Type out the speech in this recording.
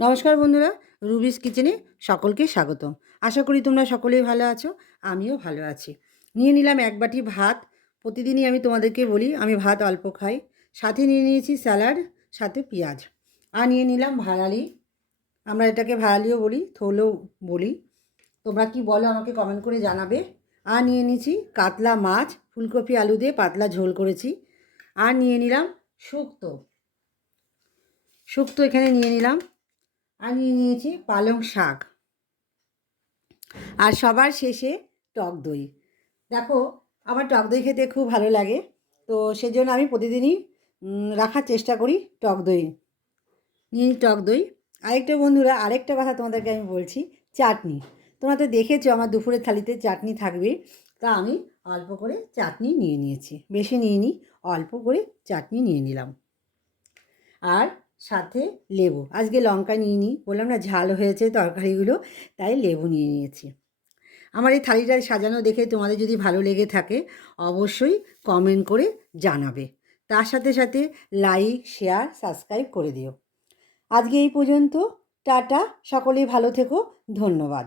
নমস্কার বন্ধুরা, রুবিস কিচেনে সকলকে স্বাগতম। আশা করি তোমরা সকলেই ভালো আছো, আমিও ভালো আছি। নিয়ে নিলাম এক বাটি ভাত। প্রতিদিনই আমি তোমাদেরকে বলি আমি ভাত অল্প খাই। সাথে নিয়ে নিয়েছি স্যালাড, সাথে পেঁয়াজ। আর নিয়ে নিলাম ভাড়ালি, আমরা এটাকে ভাড়ালিও বলি, থোলও বলি। তোমরা কি বলো আমাকে কমেন্ট করে জানাবে। আর নিয়ে নিয়েছি কাতলা মাছ, ফুলকপি আলু দিয়ে পাতলা ঝোল করেছি। আর নিয়ে নিলাম শুক্তো, এখানে নিয়ে নিলাম। আর নিয়ে নিয়েছি পালং শাক। আর সবার শেষে টক দই। দেখো, আমার টক দই খেতে খুব ভালো লাগে, তো সেজন্য আমি প্রতিদিনই রাখার চেষ্টা করি টক দই। নিয়ে টক দই। আরেকটা বন্ধুরা, আরেকটা কথা তোমাদেরকে আমি বলছি, চাটনি। তোমরা তো দেখেছো আমার দুপুরের থালিতে চাটনি থাকবে, তা আমি অল্প করে চাটনি নিয়ে নিয়েছি, বেশি নিয়ে নিই, অল্প করে চাটনি নিয়ে নিলাম। আর সাথে লেবু, আজকে লঙ্কা নিয়ে নিই, বললাম না ঝাল হয়েছে তরকারিগুলো, তাই লেবু নিয়ে নিয়েছি। আমার এই থালিটা সাজানো দেখে তোমাদের যদি ভালো লেগে থাকে অবশ্যই কমেন্ট করে জানাবে। তার সাথে সাথে লাইক, শেয়ার, সাবস্ক্রাইব করে দিও। আজকে এই পর্যন্ত, টাটা, সকলেই ভালো থেকো, ধন্যবাদ।